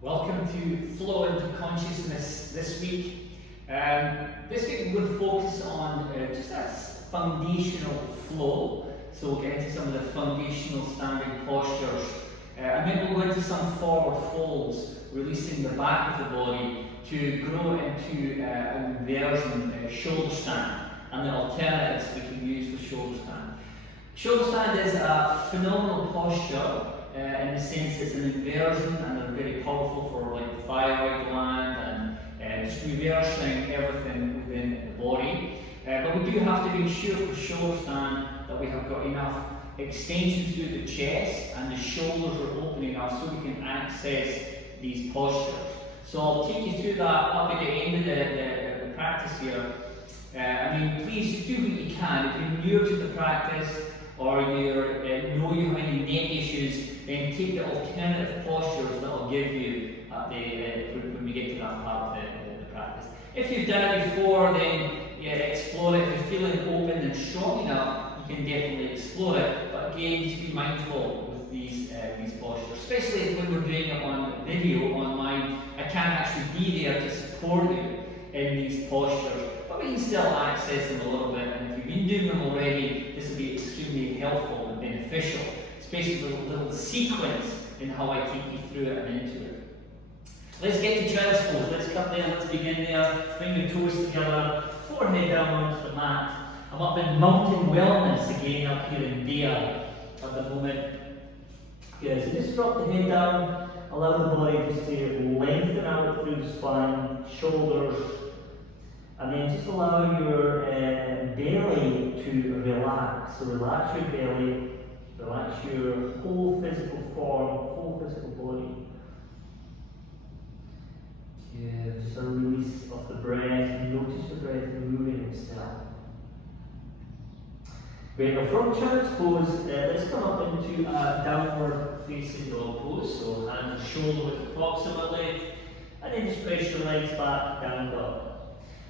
Welcome to Flow into Consciousness this week. This week we're going to focus on just a foundational flow. So we'll get into some of the foundational standing postures. And then we'll go into some forward folds, releasing the back of the body to grow into an inversion shoulder stand. And the alternatives we can use for shoulder stand. Shoulder stand is a phenomenal posture. In the sense it's an inversion, and they're very powerful for like the thyroid gland and just reversing everything within the body. But we do have to be sure for shoulder stand that we have got enough extension through the chest and the shoulders are open enough so we can access these postures. So I'll take you through that up at the end of the practice here. Please do what you can. If you're new to the practice, or you know you have any neck issues, then take the alternative postures that I'll give you at when we get to that part of the practice. If you've done it before, then explore it. If you're feeling open and strong enough, you can definitely explore it. But again, just be mindful with these postures, especially when we're doing it on video online. I can't actually be there to support you in these postures, but we can still access them a little bit. And if you've been doing them already, this will be extremely helpful and beneficial, especially with a little sequence in how I take you through it and into it. Let's get to child's pose. Let's come there, let's begin there. Bring your toes together, forehead down onto the mat. I'm up in mountain wellness again, up here in Dare at the moment. Good, so just drop the head down, allow the body just to lengthen out through the spine, shoulders, and then just allow your belly to relax. So relax your belly, relax your whole physical form, whole physical body. Yeah, just a release of the breath. Notice the breath moving itself. Great, now from child's pose, let's come up into a downward facing dog pose. So hands shoulder width approximately, and then just press your legs back, down dog.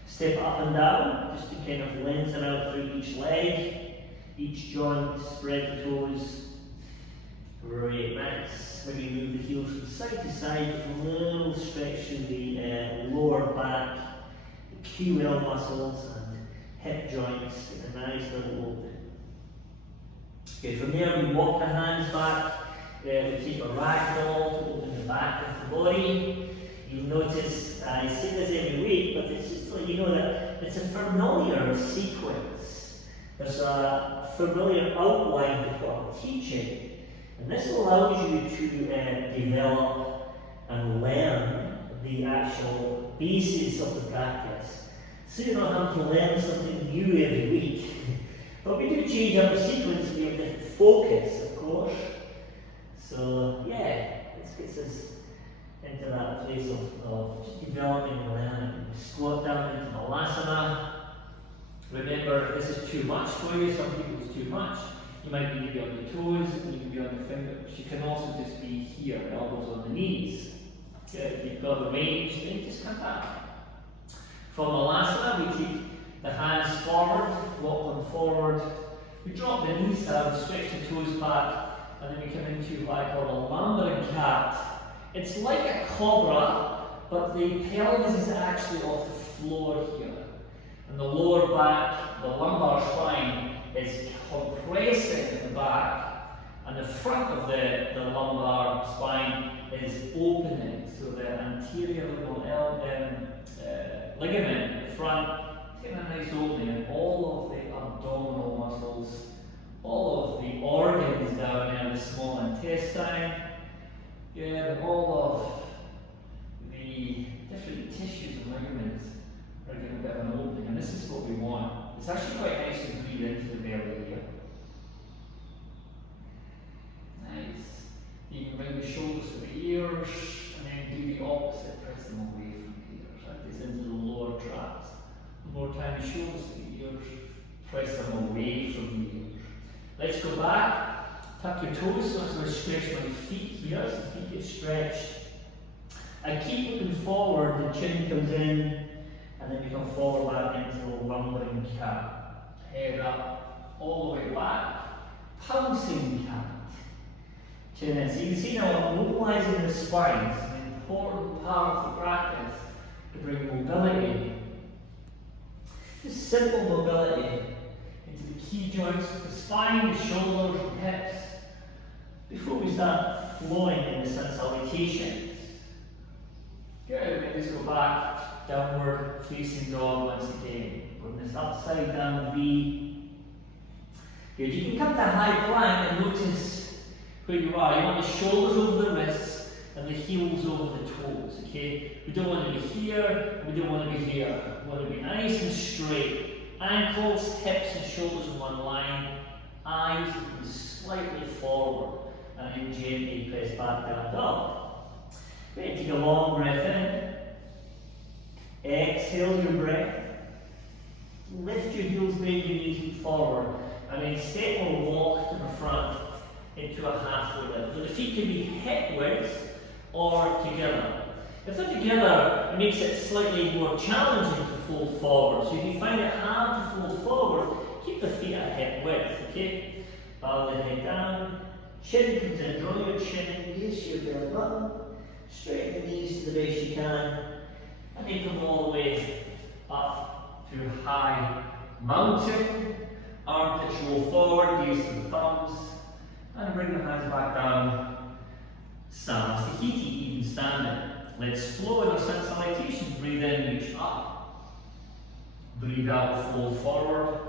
Step up and down, just to kind of lengthen out through each leg, each joint, spread the toes. Great, nice. Maybe move the heels from side to side, a little stretch through the lower back, the QL muscles and hip joints, get a nice little open. Okay, from there we walk the hands back, we take a ragdoll to open the back of the body. You'll notice, I say this every week, but it's just to let you know that it's a familiar sequence. There's a familiar outline of what I'm teaching, and this allows you to develop and learn the actual basis of the practice. So you're not having to learn something new every week. But we do change up the sequence, we have different focus, of course. So yeah, this gets us into that place of just developing and learning. Squat down into Malasana. Remember, if this is too much for you, some people it's too much, you might need to be on your toes, you can be on the fingers. You can also just be here, elbows on the knees. Good. If you've got the range, then just come back. From Malasana, we take the hands forward, walk them forward. We drop the knees down, stretch the toes back, and then we come into what I call a lumbering cat. It's like a cobra, but the pelvis is actually off the floor here. And the lower back, the lumbar spine, is compressing at the back, and the front of the lumbar spine is opening. So the anterior ligament in the front is getting a nice opening, and all of the abdominal muscles, all of the organs down there, the small intestine, all of the different tissues and ligaments are getting a bit of an opening, and this is what we want. It's actually quite nice to breathe into the belly here. Nice. You can bring the shoulders to the ears, and then do the opposite, press them away from the ears. Like this into the lower traps. One more time, shoulders to the ears, press them away from the ears. Let's go back. Tuck your toes, so I'm going to stretch my feet here, so the feet get stretched. I keep looking forward, the chin comes in, and then we come forward back into the lumbering cat. Head up, all the way back, pouncing cat. Chin in. So you can see now I'm mobilizing the spine, so I'm important, powerful practice to bring mobility. Just simple mobility into the key joints of the spine, the shoulders, and hips. Before we start flowing in the sun salutations. Good, and just go back, downward facing dog once again. From this upside down V. Good, you can come to high plank and notice where you are. You want the shoulders over the wrists and the heels over the toes, okay? We don't want to be here, we don't want to be here. We want to be nice and straight. Ankles, hips and shoulders in one line. Eyes looking slightly forward. And then gently press back down dog. Great, take a long breath in. Exhale your breath. Lift your heels, bend your knees forward. And then step or walk to the front into a halfway lift. So the feet can be hip width or together. If they're together, it makes it slightly more challenging to fold forward. So if you find it hard to fold forward, keep the feet at hip width, okay? Bow the head down. Chin comes in, draw your chin, gaze your belly button, straighten the knees to the best you can, and then come all the way up to high mountain. Armpits roll forward, gaze to the thumbs, and bring the hands back down. Samasthiti, even standing. Let's flow in our sun salutations. Breathe in, reach up. Breathe out, fold forward.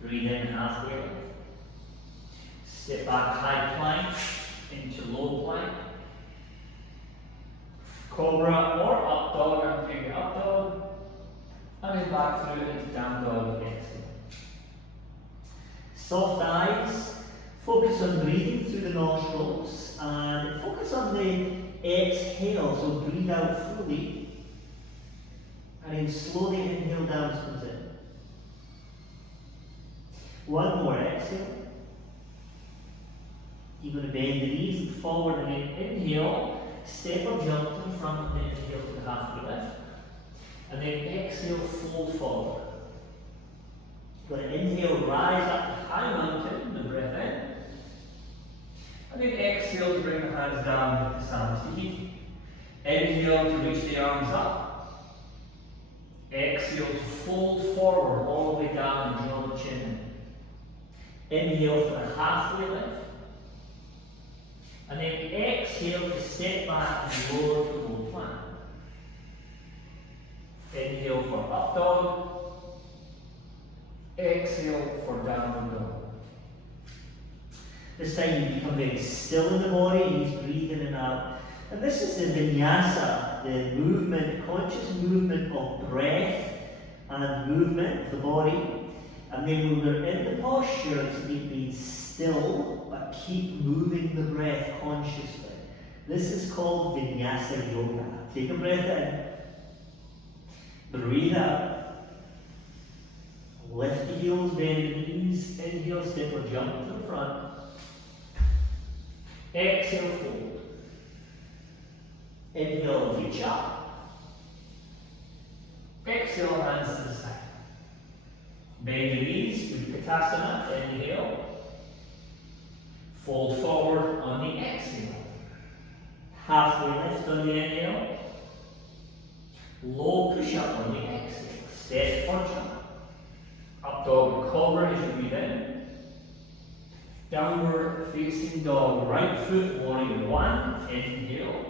Breathe in, halfway lift. Step back, high plank into low plank. Cobra or up dog, I'm taking up dog. And then back through into down dog, exhale. Soft eyes, focus on breathing through the nostrils and focus on the exhale, so breathe out fully. And then slowly inhale down, comes in. One more, exhale. You're going to bend the knees forward and then inhale, step or jump to the front and then inhale to the halfway lift. And then exhale, fold forward. You're going to inhale, rise up to high mountain, the breath in. And then exhale to bring the hands down to Samasthiti. Inhale to reach the arms up. Exhale to fold forward all the way down and draw the chin in. Inhale for the halfway lift. And then exhale to step back and lower to low plank. Inhale for up dog. Exhale for downward dog. This time you become very still in the body, and you breathe in and out. And this is the vinyasa, the movement, conscious movement of breath and movement of the body. And then when we're in the posture, it's being still, but keep moving the breath consciously. This is called Vinyasa Yoga. Take a breath in. Breathe out. Lift the heels, bend the knees. Inhale, step or jump to the front. Exhale, fold. Inhale, reach up. Exhale, hands to the side. Bend your knees, Utkatasana, inhale. Fold forward on the exhale. Halfway lift on the inhale. Low push up on the exhale. Step or jump. Up dog cobra as you breathe in. Downward facing dog, right foot, warrior one, inhale.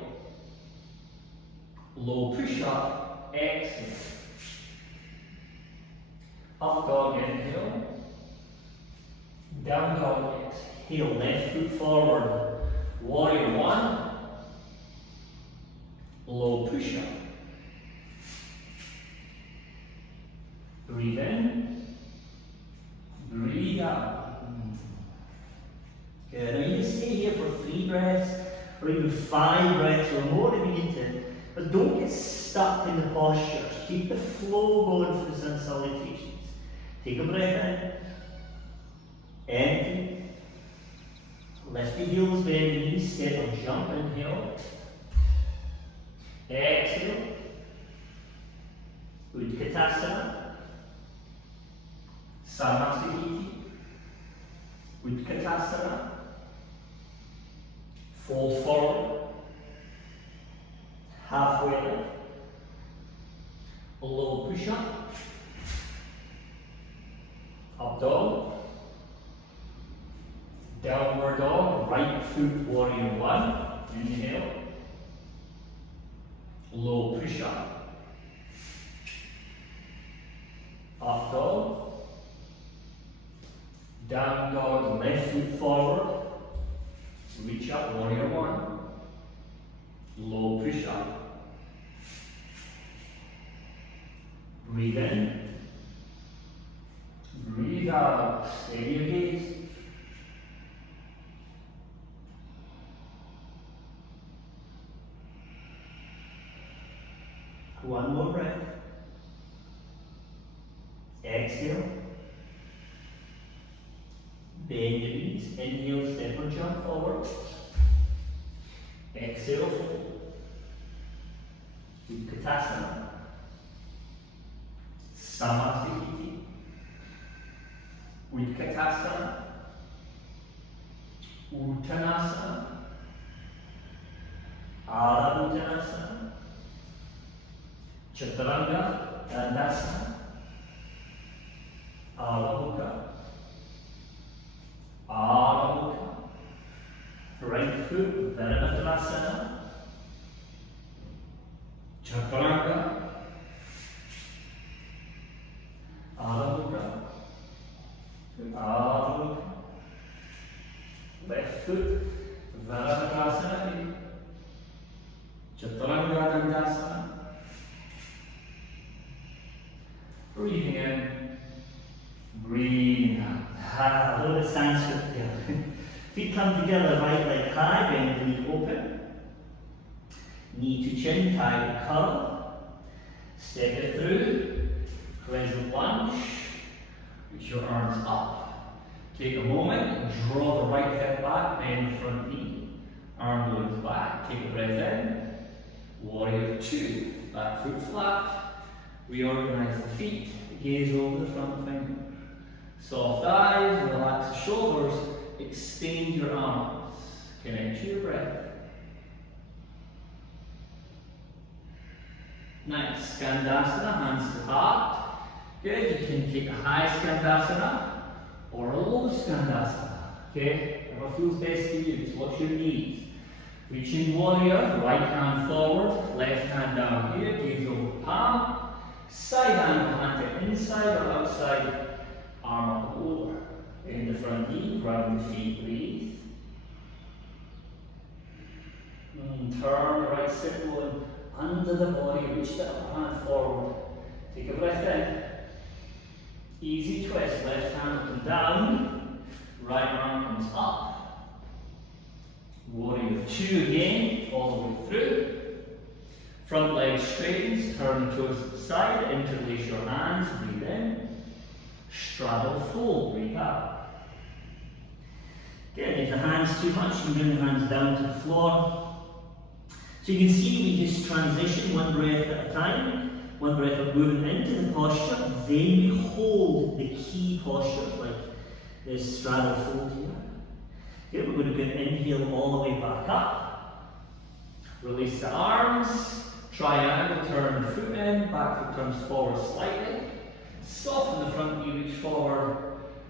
Low push up, exhale. Up dog, inhale. Down dog, exhale. Left foot forward, warrior one. Low push up. Breathe in. Breathe out. Good. Now you can stay here for 3 breaths or even 5 breaths or more if you need to. But don't get stuck in the postures. Keep the flow going for the sun salutations. Take a breath in. Empty. Lift your heels, bend your knees, step or jump, inhale. Exhale. Utkatasana. Samasthiti. Utkatasana. Fold forward. halfway lift, a low push-up, up dog, downward dog, right foot warrior one, inhale, low push-up, up dog, down dog, left foot forward, reach up, warrior one, low push-up, breathe in, breathe out, steady your gaze. One more breath. Exhale. Bend your knees. Inhale, step or jump forward. Exhale, fold. Utkatasana. Samasthiti. Utkatasana. Uttanasana. Ardha Uttanasana. Chaturanga Dandasana, Ardha Mukha, Ardha Mukha, right foot Virabhadrasana, Chaturanga, Ardha Mukha, Ardha Mukha, left foot Virabhadrasana, Chaturanga Dandasana. Breathing in, breathing out. A little bit of Sanskrit there. Feet come together, right leg high, bend the knee open. Knee to chin, tie curl. Step it through. Crescent lunge. Reach your arms up. Take a moment, draw the right hip back, bend the front knee. Arm goes back, take a breath in. Warrior two, back foot flat. Reorganize the feet, gaze over the front finger. Soft eyes, relax the shoulders, extend your arms. Connect to your breath. Nice. Skandasana, hands to heart. Good. You can take a high Skandasana or a low Skandasana. Okay? Whatever feels best to you. Watch your knees. Reaching warrior, right hand forward, left hand down here, gaze over palm. Side angle, hand to inside or outside, arm up and over. In the front knee, ground the feet, breathe. Turn the right circle and under the body, reach the upper hand forward. Take a breath in. Easy twist, left hand up and down, right arm comes up. Warrior two again, all the way through. Front leg straightens, turn the toes to the side, interlace your hands, breathe in. Straddle fold, breathe out. Good, if the hand's too much, you can bring the hands down to the floor. So you can see we just transition one breath at a time, one breath of moving into the posture, then we hold the key postures like this straddle fold here. Good, we're going to go inhale all the way back up. Release the arms. Triangle, turn the foot in, back foot turns forward slightly. Soften the front knee, reach forward.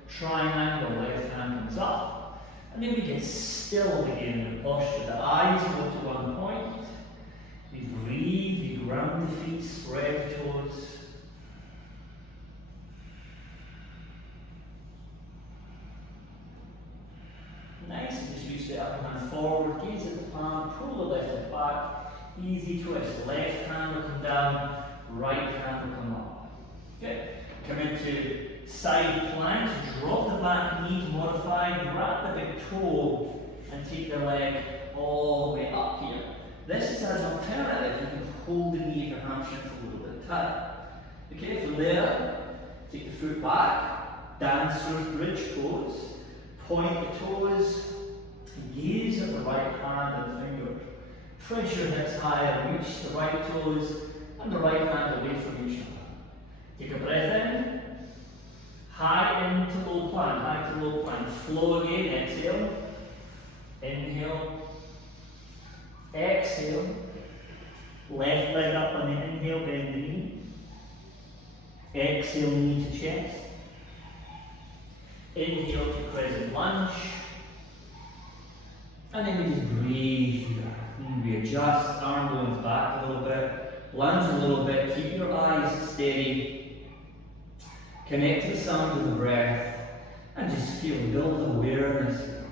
Triangle, left hand comes up. And then we get still again in the posture. The eyes go to one point. We breathe, we ground the feet, spread the toes. Nice, and just reach the upper hand forward, gaze at the palm, pull the left hip back. Easy twist. Left hand will come down, right hand will come up. Good. Come into side plank. Drop the back knee to modify. Grab the big toe and take the leg all the way up here. This is an alternative. You can hold the knee if your hamstrings a little bit tight. Okay, from there, take the foot back. Dancer's bridge pose. Point the toes. Gaze at the right hand and fingers. Pressure hips higher, reach the right toes and the right hand away from each other. Take a breath in. High into low plank, high to low plank. Flow again, exhale. Inhale. Exhale. Left leg up on the inhale, bend the knee. Exhale, knee to chest. Inhale to crescent lunge. And then we just breathe here. We adjust, arm going back a little bit, lunge a little bit, keep your eyes steady. Connect to the sound of the breath and just feel, build awareness here.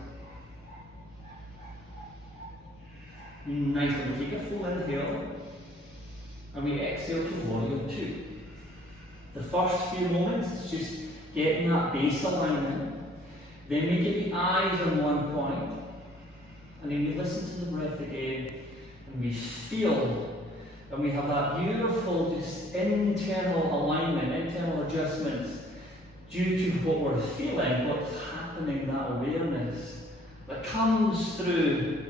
Nice, we take a full inhale and we exhale to warrior two. The first few moments is just getting that base alignment. Then we get the eyes on one point. And then we listen to the breath again. And we feel. And we have that beautiful just internal alignment, internal adjustments due to what we're feeling, what's happening, that awareness that comes through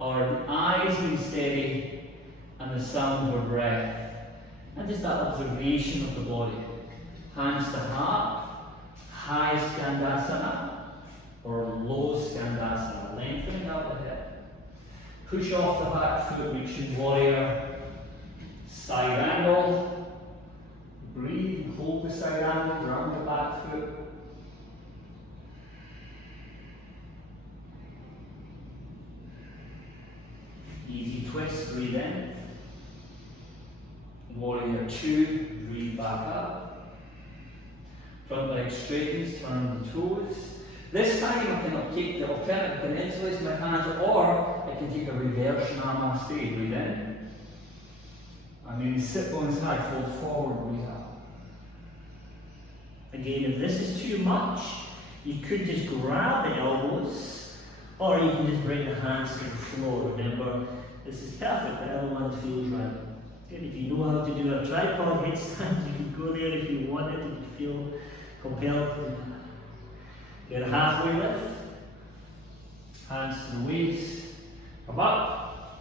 our eyes being steady and the sound of our breath. And just that observation of the body. Hands to heart, high skandasana or low skandasana, lengthening out the hip. Push off the back foot, reaching warrior, side angle. Breathe, hold the side angle, ground the back foot. Easy twist, breathe in. Warrior two, breathe back up. Front leg straightens, turn the toes. This time I can take the alternative, I can interlace my hands, or I can take a reverse namaste, breathe in. And then sit bones high, fold forward, breathe out. Again, if this is too much, you could just grab the elbows, or you can just bring the hands to the floor. Remember, this is perfect, whatever one feels right. Good, if you know how to do a tripod headstand, you can go there if you wanted, if you feel compelled to. Get a halfway lift, hands to the waist, come up,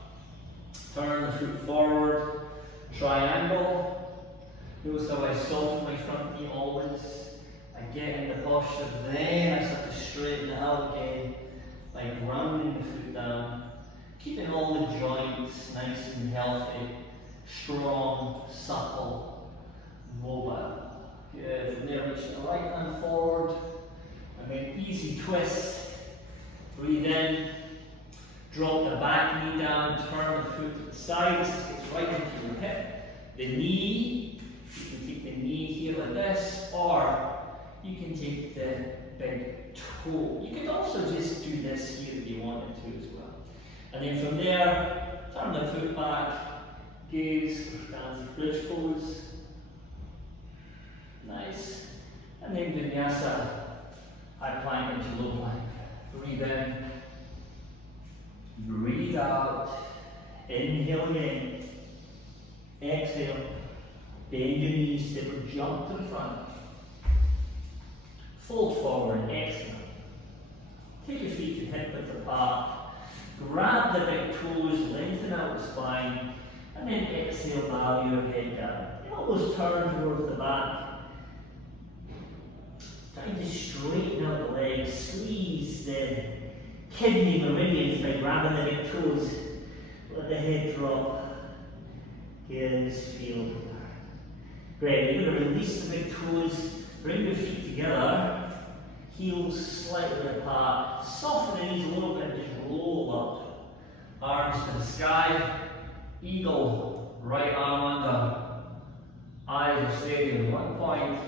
turn the foot forward, triangle. Notice how I soften my front knee always. I get in the posture, then I start to straighten it out again by grounding the foot down, keeping all the joints nice and healthy, strong, supple, mobile. Good, from there reach the right hand forward, and then easy twist. Breathe in, drop the back knee down, turn the foot to the side, this gets right into your hip. The knee, you can take the knee here like this, or you can take the big toe. You could also just do this here if you wanted to as well. And then from there, turn the foot back, gaze, stands bridge pose. Nice. And then vinyasa, high plank into low plank. Breathe in, breathe out. Inhale again. Exhale. Bend your knees, step or jump to the front. Fold forward, exhale. Take your feet to hip width apart. Grab the big toes, lengthen out the spine, and then exhale, bow your head down. Elbows turn towards the back. Trying to straighten out the legs, squeeze the kidney meridians by grabbing the big toes. Let the head drop. Gaze, feel. Great, you're going to release the big toes, bring your feet together, heels slightly apart, soften the knees a little bit, just roll up. Arms to the sky, eagle, right arm under. Eyes are steady in one point,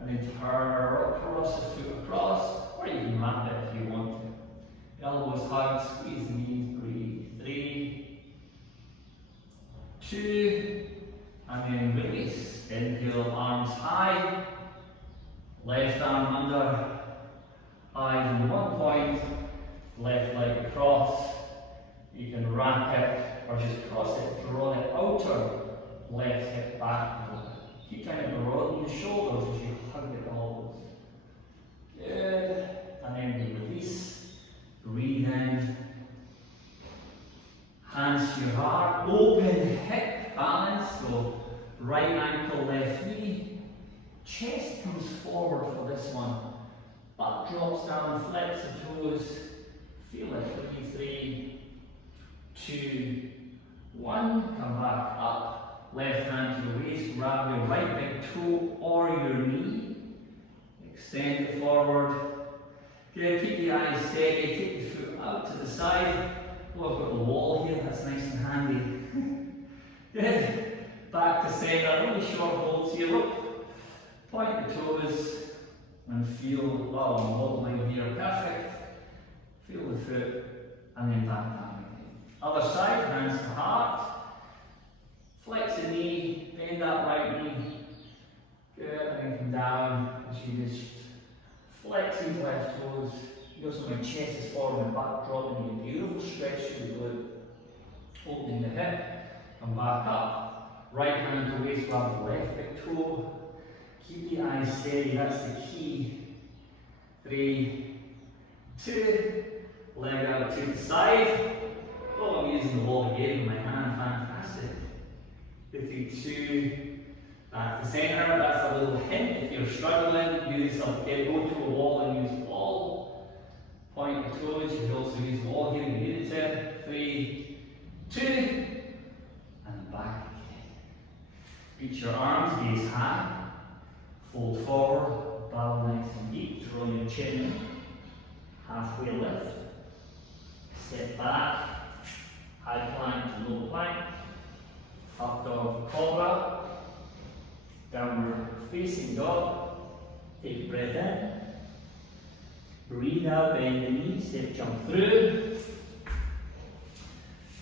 and then turn across the foot across, or you can map it if you want to. Elbows hug, squeeze the knees, breathe. 3, 2, and then release. Inhale, arms high, left arm under, eyes in one point, left leg across. You can wrap it or just cross it, draw the outer left hip back. Keep kind of broaden the shoulders as you hug the elbows. Good. And then we release. Breathe in. Hands to your heart. Open hip balance. So right ankle, left knee. Chest comes forward for this one. Butt drops down, flex the toes. Feel it. 3, 2, 1, come back up, left hand to the waist, grab your right big toe or your knee, extend it forward. Good, keep the eyes steady, take the foot out to the side. Oh, I've got the wall here, that's nice and handy. Good, back to centre, really short holds here, look. Point the toes and feel, oh, I'm wobbling here, perfect. Feel the foot and then back down again. Other side, hands to heart. Flex the knee, bend that right knee. Good, and then come down as you just flex these left toes. You also my chest is forward and back dropping. A beautiful stretch to the glute. Opening the hip and back up. Right hand to waist, grab the left big toe. Keep the eyes steady, that's the key. 3, 2, leg out to the side. Oh, I'm using the wall again with my hand, fantastic. 52, back to centre, that's a little hint. If you're struggling, use go to a wall and use the wall. Point the toes, you can also use the wall here if you needed to. 3, 2, and back again. Reach your arms, gaze high. Fold forward, bow nice and deep, draw your chin in. Halfway lift. Step back. High plank to low plank. Up dog cobra. Downward facing dog. Take a breath in. Breathe out, bend the knees, step jump through.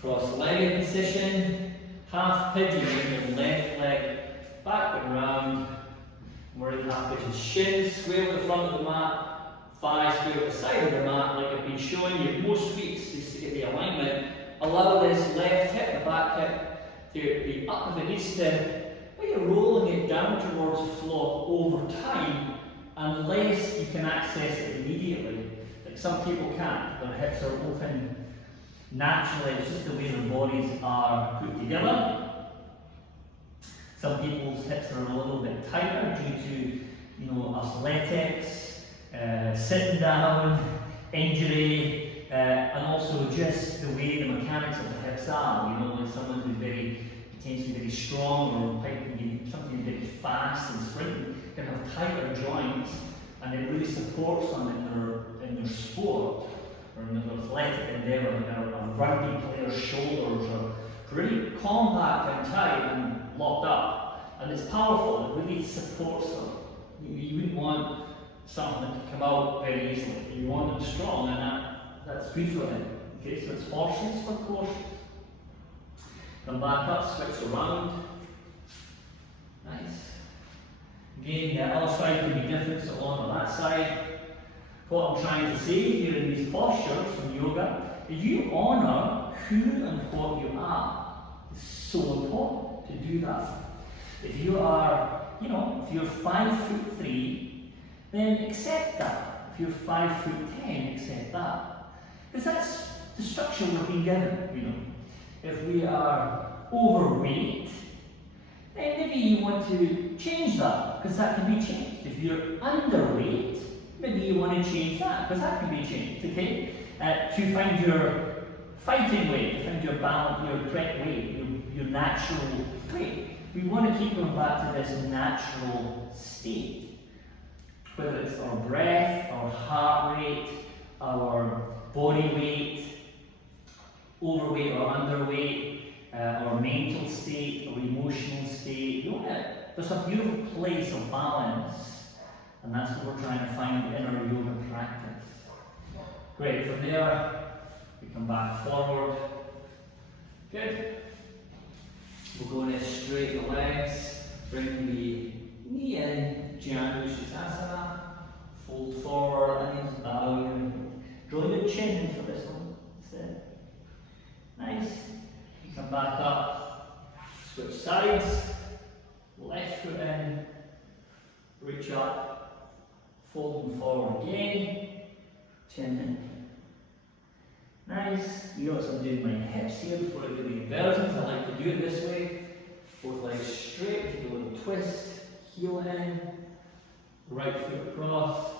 Cross-legged position. Half pigeon, bring your left leg back and round. We're in half pigeon. Shins square with the front of the mat. Thighs square with the side of the mat, like I've been showing you most weeks, just to get the alignment. Allow this left hip, the back hip, to be up with the knee step, but you're rolling it down towards the floor over time, unless you can access it immediately. Like some people can't, their hips are open naturally, it's just the way their bodies are put together. Some people's hips are a little bit tighter due to, athletics, sitting down, injury, and also just the way the mechanics of the hips are. Like someone who's potentially very strong or something very fast and sprinting can have tighter joints, and it really supports them in their sport or in their athletic endeavour. Like a rugby player's shoulders are pretty compact and tight and locked up, and it's powerful. It really supports them. You wouldn't want something that can come out very easily. You want them strong, and that's good for them. Okay, so it's horses for courses. Come back up, switch around. Nice. Again, the other side can be different, so on that side. What I'm trying to say here in these postures in yoga is you honour who and what you are. It's so important to do that. If you are, if you're 5'3", then accept that. If you're 5'10", accept that. Because that's the structure we've been given, If we are overweight, then maybe you want to change that, because that can be changed. If you're underweight, maybe you want to change that, because that can be changed, okay? To find your fighting weight, to find your balance, your correct weight, your natural weight. We want to keep going back to this natural state. Whether it's our breath, our heart rate, our body weight, overweight or underweight, our mental state, our emotional state. There's a beautiful place of balance, and that's what we're trying to find in our yoga practice. Great, from there, we come back forward. Good. We'll go in straight the legs, bring the knee in, Janu Shisasana, fold forward, and then bow. Draw your chin into this one. That's it. Nice. You come back up, switch sides, left foot in, reach up, folding forward again, chin in. Nice. You notice I'm doing my hips here before I do the inversions. I like to do it this way. Both legs straight, take a little twist, heel in, right foot across,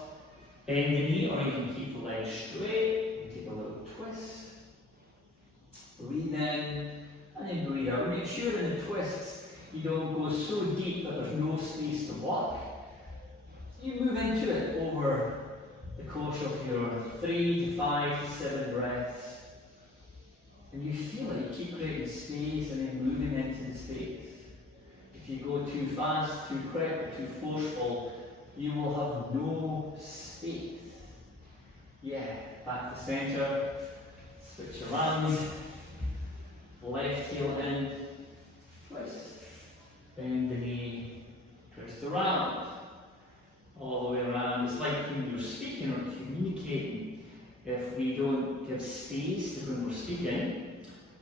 bend the knee, or you can keep the legs straight, take a little twist. Breathe in and then breathe out. Make sure in the twists you don't go so deep that there's no space to walk. You move into it over the course of your 3 to 5 to 7 breaths. And you feel it, you keep creating space and then moving into the space. If you go too fast, too quick, or too forceful, you will have no space. Yeah, back to center, switch around, left heel in, twist, bend the knee, twist around, all the way around. It's like when you're speaking or communicating. If we don't give space to when we're speaking,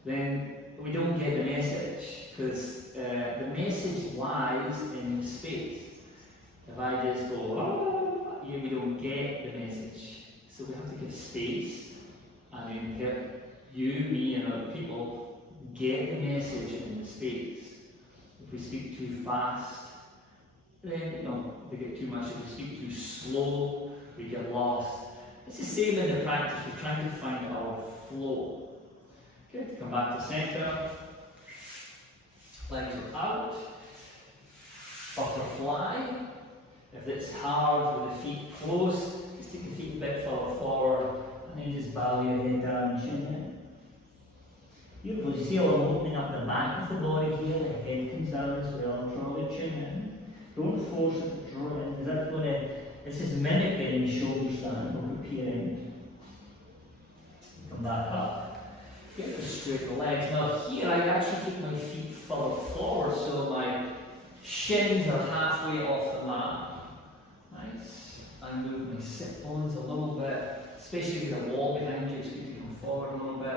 then we don't get the message, because the message lies in the space. If I just go, oh, we don't get the message. So we have to give space and then help you, me, and other people get the message in the space. If we speak too fast, then we get too much. If we speak too slow, we get lost. It's the same in the practice. We're trying to find our flow. Good. Come back to center. Legs are out. Butterfly. If it's hard with the feet close, just take the feet a bit further forward and then just bow your head down and chin in. Beautiful. You see how I'm opening up the back of the body here, the head comes down as well, draw the chin in. Don't force it, draw it in. Is that going to, this is mimicking the shoulder stand or preparing. Come back up. Get the straight legs. Now here I actually take my feet further forward so my shins are halfway off the mat. Nice. I move my sit bones a little bit, especially with the wall behind you, it's good to come forward a little bit.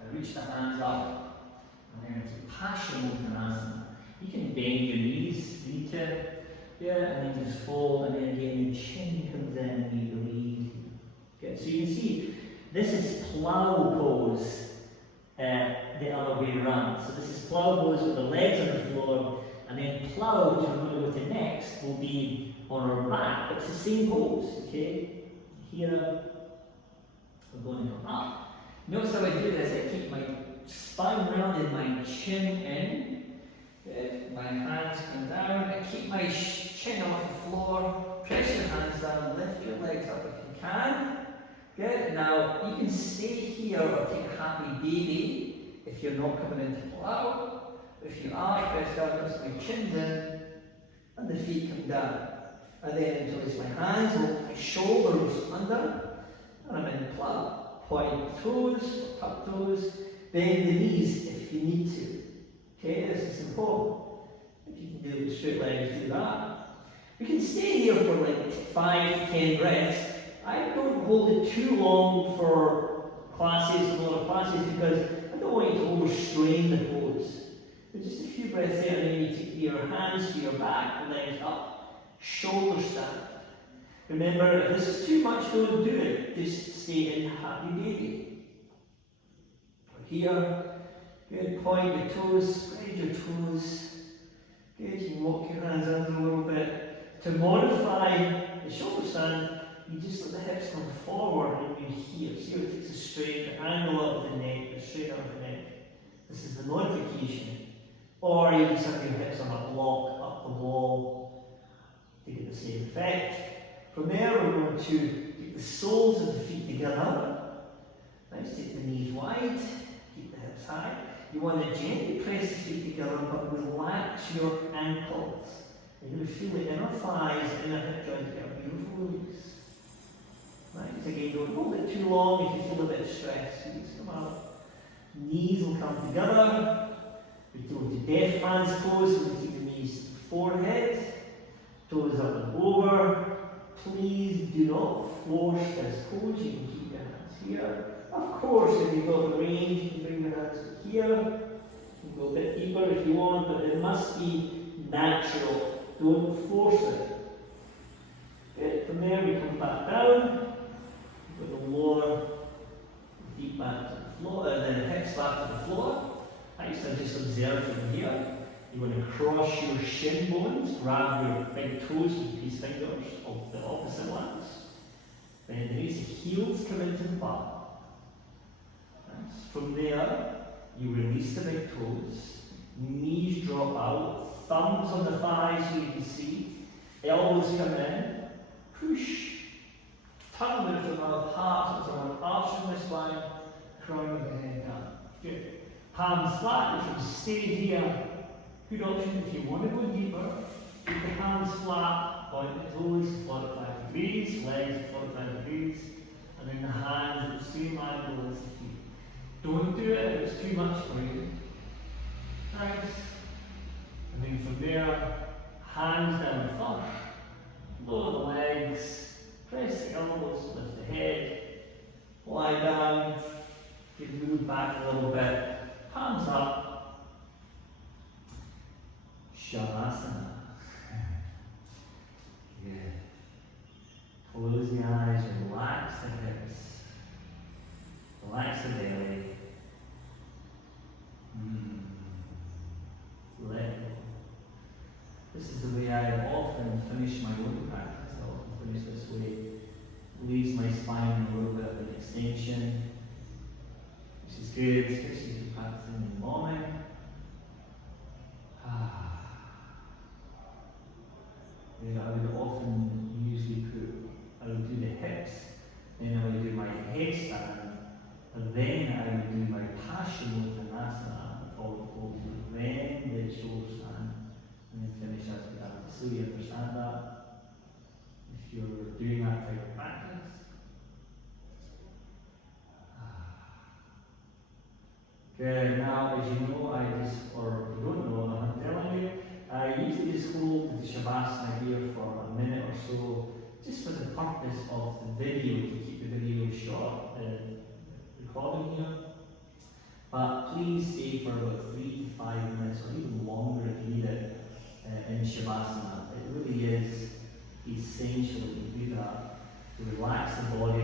I reach the hands up, and then it's Paschimottanasana. You can bend your knees, knee tip, yeah, and then just fold, and then again the chin comes in and you breathe. Good. So you can see, this is plow pose the other way around. So this is plow pose with the legs on the floor, and then plow, which we're going to go to next, will be on our back. It's the same pose, okay? Here, we're going to come up. Notice how I do this, I keep my spine rounded, my chin in. Good. My hands come down. I keep my chin off the floor. Press your hands down. Lift your legs up if you can. Good. Now you can stay here or take a happy baby if you're not coming into plow. If you are, press down. Notice my chin's in, and the feet come down. And then interlace my hands, look my shoulders under, and I'm in plow. Point toes, tuck toes, bend the knees if you need to. Okay, this is important. If you can do it with straight legs, do that. We can stay here for like 5 to 10 breaths. I don't hold it too long for classes, a lot of classes, because I don't want you to overstrain the pose. But just a few breaths there, and then you take your hands to your back, legs up, shoulder stand. Remember, if this is too much, don't do it. Just stay in happy baby. Here. Good, point your toes, spread your toes. Good, you can walk your hands under a little bit. To modify the shoulder stand, you just let the hips come forward and you here. See how it takes a straight angle of the neck, the straight out of the neck. This is the modification. Or you just have your hips on a block up the wall to get the same effect. From there, we're going to get the soles of the feet together. Nice, take the knees wide, keep the hips high. You want to gently press the feet together, but relax your ankles. You're going to feel the inner thighs, inner hip joint get a beautiful release. Right, again, don't hold it too long if you feel a bit of stress. Knees come out. Knees will come together. We go to death hands pose, so we keep the knees to the forehead. Toes up and over. Please do not force this pose. You can keep your hands here. Of course, if you've got the range, you can bring your hands here. You can go a bit deeper if you want, but it must be natural. Don't force it. Good. From there, we come back down. With the lower feet back to the floor, and then the hips back to the floor. Nice, and just observe from here. You want to cross your shin bones, grab your big toes with these fingers of the opposite ones. Then the heels come into the butt. Nice. From there, You release the big toes, knees drop out, thumbs on the thighs so you can see, elbows come in, push, tongue with the mouth, heart, so I'm arching the spine, crown of the head down. Good. Hands flat, you can stay here. Good option if you want to go deeper. Keep the hands flat, point the toes 45 degrees, legs 45 degrees, and then the hands at the same angle as the feet. Don't do it if it's too much for you. Nice. And then from there, hands down front, lower the legs, press the elbows, lift the head, lie down, you can move back a little bit, hands up, Shavasana. Good. Close the eyes, relax the hips, relax the belly. Let go. This is the way I often finish my yoga practice. I often finish this way. Leaves my spine in a little bit of an extension, which is good, especially if you're practicing in the morning. Yeah, I would often usually I would do the hips, then I would do my headstand, and then I would do my Paschimottanasana, forward fold, then the shoulder stand, and then finish as we have. So you understand that? If you're doing that type of practice. Good, now as you know, or if you don't know, I'm telling you, I usually just hold the Shavasana here for a minute or so, just for the purpose of the video, to keep the video short, recording here. But please stay for about 3 to 5 minutes, or even longer if you need it, in Shavasana. It really is essential to do that, to relax the body